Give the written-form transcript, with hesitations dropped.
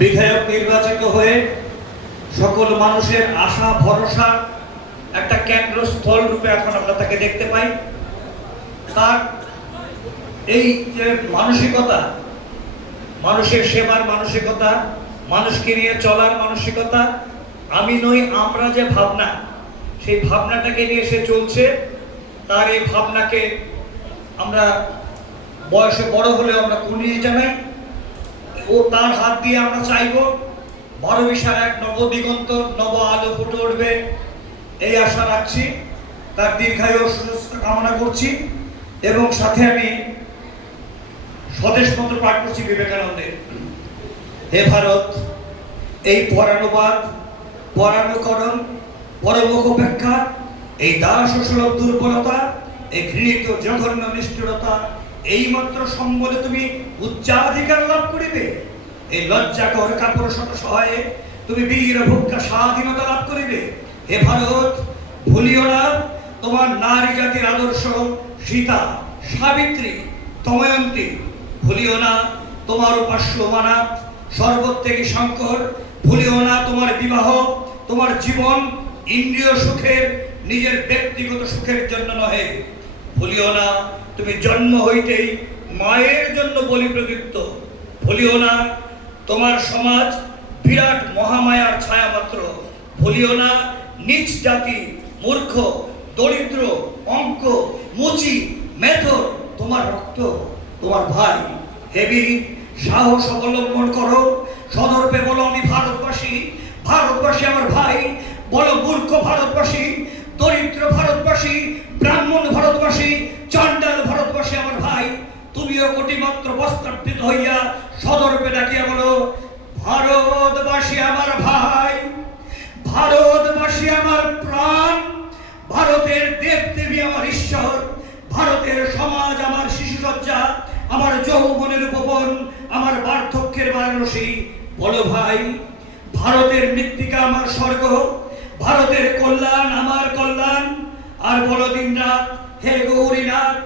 বিধায়ক নির্বাচিত হয়ে সকল মানুষের আশা ভরসা একটা কেন্দ্রস্থল রূপে এখন আমরা তাকে দেখতে পাই। তার এই যে মানসিকতা, মানুষের সেবার মানসিকতা, মানুষকে নিয়ে চলার মানসিকতা, আমি নই আমরা যে ভাবনা, সেই ভাবনাটাকে নিয়ে সে চলছে। তার এই ভাবনাকে আমরা বয়সে বড় হলে আমরা কুড়িয়ে জানাই ও তার হাত দিয়ে আমরা চাইব 12-20 এক নবদিগন্ত নব আলো ফুটে উঠবে, এই আশা রাখছি। তার দীর্ঘায়ু সুস্বাস্থ্য কামনা করছি এবং সাথে আমি স্বদেশ মন্ত্র পাঠ করছি বিবেকানন্দের। হে ভারত, এই পরানুবাদ, পরানুকরণ, পরমুখ অপেক্ষা, এই দাস ও সুলভ দুর্বলতা, এই ঘৃণিত জঘন্য নিষ্ঠুরতা, এই মাত্র সম্বলে তুমি উচ্চাধিকার লাভ করিবে। এই লজ্জাকর কাপড় শত সহায়ে তুমি বীর ভোগ্যা স্বাধীনতা লাভ করিবে। হে ভারত, ভুলিও না তোমার নারী জাতির আদর্শ সীতা, সাবিত্রী, দময়ন্তী। ভুলিও না তোমার উপাস্য মানাত, সর্বত্যাগী শঙ্কর। ভুলিও না তোমার বিবাহ, তোমার জীবন ইন্দ্রিয় সুখের, নিজের ব্যক্তিগত সুখের জন্য নহে। ভুলিও না তুমি জন্ম হইতেই মায়ের জন্য বলি প্রদীপ্ত। ভুলিও না তোমার সমাজ বিরাট মহামায়ার ছায়া মাত্র। ভুলিও না নিচ জাতি, মূর্খ, দরিদ্র, অঙ্ক, মুচি, মেথর তোমার রক্ত, তোমার ভাই। হেবি সাহস অবলম্বন করো, সদর্পে বলো আমি ভারতবাসী, ভারতবাসী আমার ভাই। বলো মূর্খ ভারতবাসী, দরিদ্র ভারতবাসী, ব্রাহ্মণ ভারতবাসী, চণ্ডাল ভারতবাসী আমার ভাই। তুমিও কোটিমাত্র বস্ত্রাবৃত হইয়া সদর্পে ডাকিয়া বলো ভারতবাসী আমার ভাই, ভারতবাসী আমার প্রাণ, ভারতের দেব দেবী আমার ঈশ্বর, ভারতের সমাজ আমার শিশুসজ্জা, আমার যৌবনের উপবন, আমার বার্ধক্যের বারাণসী। বলো ভাই, ভারতের মৃত্তিকা আমার স্বর্গ, ভারতের কল্যাণ আমার কল্যাণ। আর বলো দিনরাত হে গৌরীনাথ,